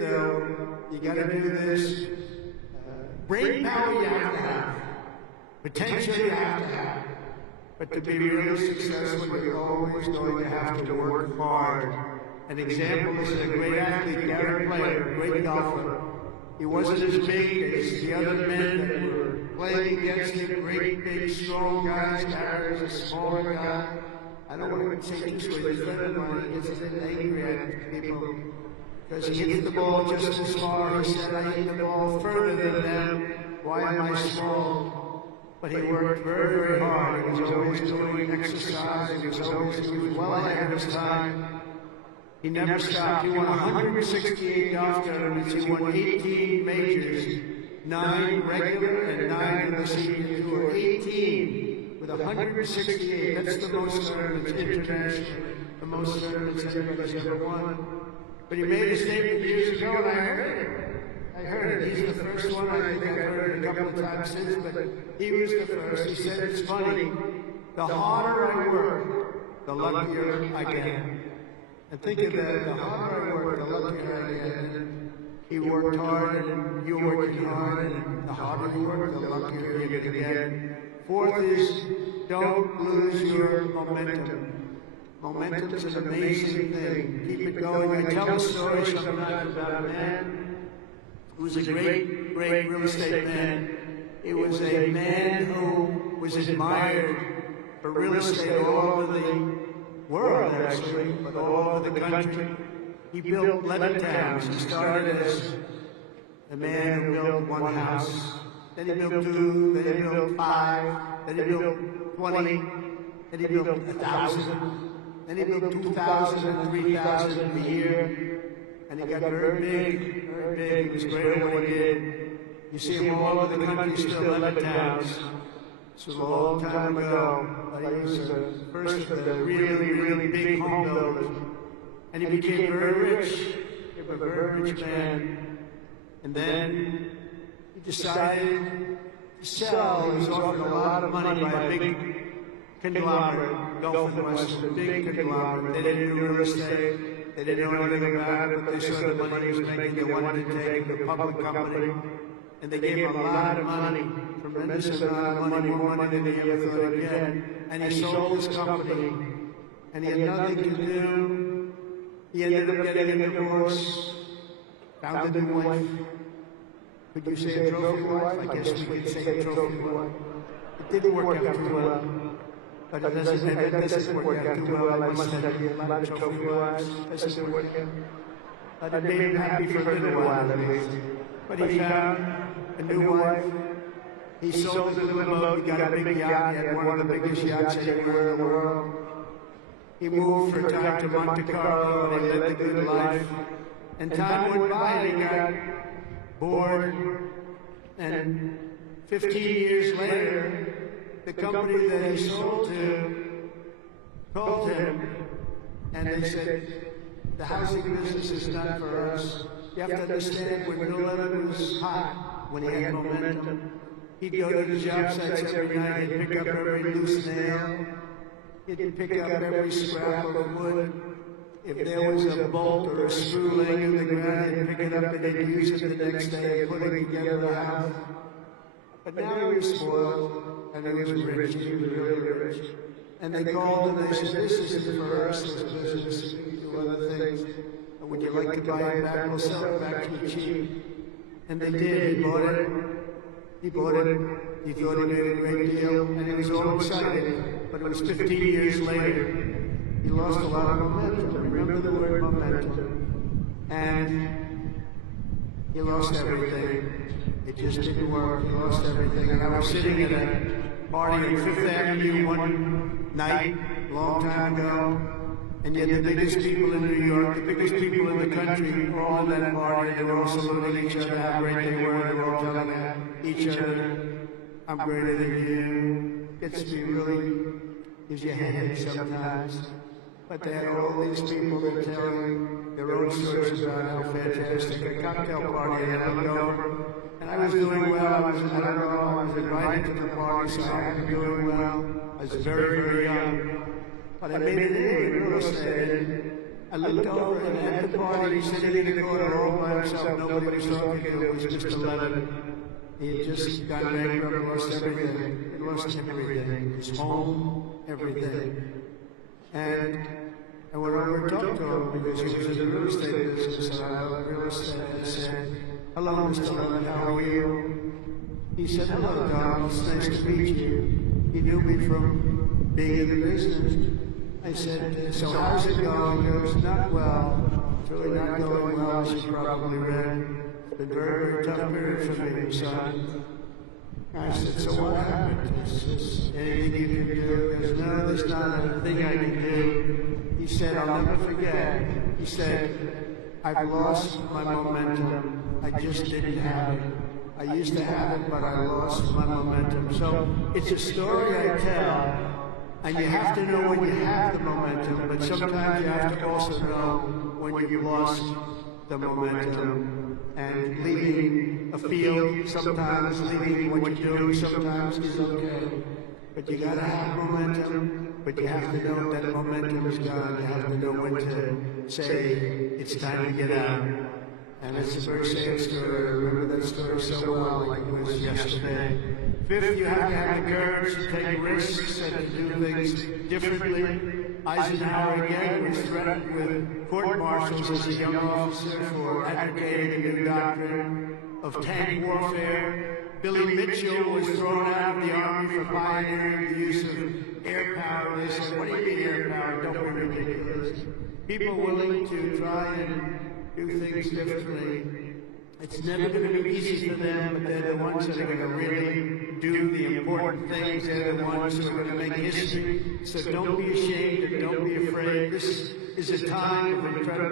though, you got to do this. Brain power you have to have. Potential you have to have. But to be really successful, you're always going to have to work hard. An example is a great athlete, Gary Player, great golfer. He wasn't as big as the other men that were playing against him, great, big, strong guys. Gary was a smaller guy. I don't want to say too sweet. A friend of mine gets angry at people because he hit the ball just as far. He said, I hit the ball further than them. Why am I small? But he worked very, very hard. He was always doing exercise. He was well ahead of his time. He never stopped. He won 168 golf tournaments. He won 18 majors, 9 regular and 9 in the senior tour. 18 with 168. That's the most tournaments internationally. The most tournaments anybody's ever won. But he made a statement years ago, and I heard it. He's the first one. I think I've heard it a couple of times since, but he was the first. He said, it's funny. The harder I work, the luckier I get. And think of that. The harder I work, the luckier I get. He worked hard, and you worked hard, and the harder you work, the luckier you're going to get. Fourth is, don't lose your momentum. Momentum is an amazing thing. Keep it going. I tell a story sometimes about a man who was a great, great real estate man. It was a man who was admired for real estate all over the world, actually, but all over the country. He built 11 towns. He started as a man who built one house. Then he built 2, then he built 5, then he built 20, then he built 1,000, then he built 2,000 and 3,000 a year. And he got very big, very big. He was great at what he did. You see him all over the country, still 11 towns. This was a long time ago. He was the first of the really, really big home builders. And he became very rich. He became a very rich man. And then he decided to sell. He was offered a lot of money by a big conglomerate, Gulf and Western, a big conglomerate. They didn't do real estate. They didn't know anything about it, but they saw the money he was making. They wanted to take the public company. And they gave him a lot of money, tremendous amount of money, more money than he ever thought he'd get. And he sold his company. And he had nothing to do. He ended up getting a divorce, found a new wife. Could you say a trophy wife? I guess we could say a trophy wife. It didn't work out too well. But it doesn't work out too well. I must have a lot of trophy wives. It doesn't work out. But it made him happy for a little while at least. But he found a new wife. He sold his little boat. He got a big yacht. He had one of the biggest yachts anywhere in the world. He moved for a time to Monte Carlo, and he led the good life. And time went by, and he got bored. And 15 years later, the company that he sold to called him, and they said, the housing business is not for us. You have to understand, when Bill Leonard was hot, when he had momentum, he'd go to the job sites every night, he'd pick up every loose nail, he'd pick up every scrap of wood. If there was a bolt or a screw laying in the ground, he'd pick it up and he'd use it the next day and put it together a house. But now he was spoiled, and he was rich, he was really rich. And they called him and they said, this isn't for us, this business, we do other things. And would you like to buy it back? We'll sell it back to you cheap. And they did, he bought it. He bought it, he thought he made a great deal, and he was all excited. But it was 15 years later. He lost a lot of momentum. Remember the word momentum. And he lost everything. It just didn't work. He lost everything. And I was sitting at a party on Fifth Avenue one night, a long time ago, and yet the biggest people in New York, the biggest people in the country were all at that party. They were all saluting each other, how great they were. They were all telling each other, I'm greater than you. Gets me really, gives you a headache sometimes. But they had all these people that were telling their own stories about how fantastic a cocktail party, and I looked over, and I was doing well. I was invited to the party, so I had to be doing well. I was very, very young. But I made it in real estate. I looked over and at the party, sitting in the corner all by himself, nobody was talking to him, it was Mr. Levin. He had just gone bankrupt, lost everything. He lost everything. His home, everything. And I went over and talked to him because he was in the real estate business, and I love real estate. I said, "Hello, Mr. Levin, how are you?" He said, "Hello, Don, it's nice to meet you." He knew me from being in the business. I said, "So how's it going?" He goes, "Not well. It's really not going well, as you probably read. It's been very, very tough period for me, son." I said, "So what happened? Is anything you can do?" He goes, "No, there's not a thing I can do." He said, "I'll never forget." He said, "I've lost my momentum. I just didn't have it. I used to have it, but I lost my momentum." So it's a story I tell, and you have to know when you have the momentum, but sometimes you have to also know when you've lost the momentum. And leaving a field, sometimes leaving what you're doing, sometimes is okay. But you gotta have momentum, but you have to know that momentum is gone. You have to know when to say, it's time to get out. And it's a very sad story. I remember that story so well, like it was yesterday. Fifth, you have to have the courage to take risks and to do things differently. Eisenhower again was threatened with court-martials as a young officer for advocating a new doctrine of tank warfare. Billy Mitchell was thrown out of the Army for pioneering the use of air power. They said, "What do you mean air power? Don't be ridiculous." People willing to try and do things differently. It's never going to be easy for them, but they're the ones that are going to really do the important things. They're the ones who are going to make history. So don't be ashamed and don't be afraid. This is a time of incredible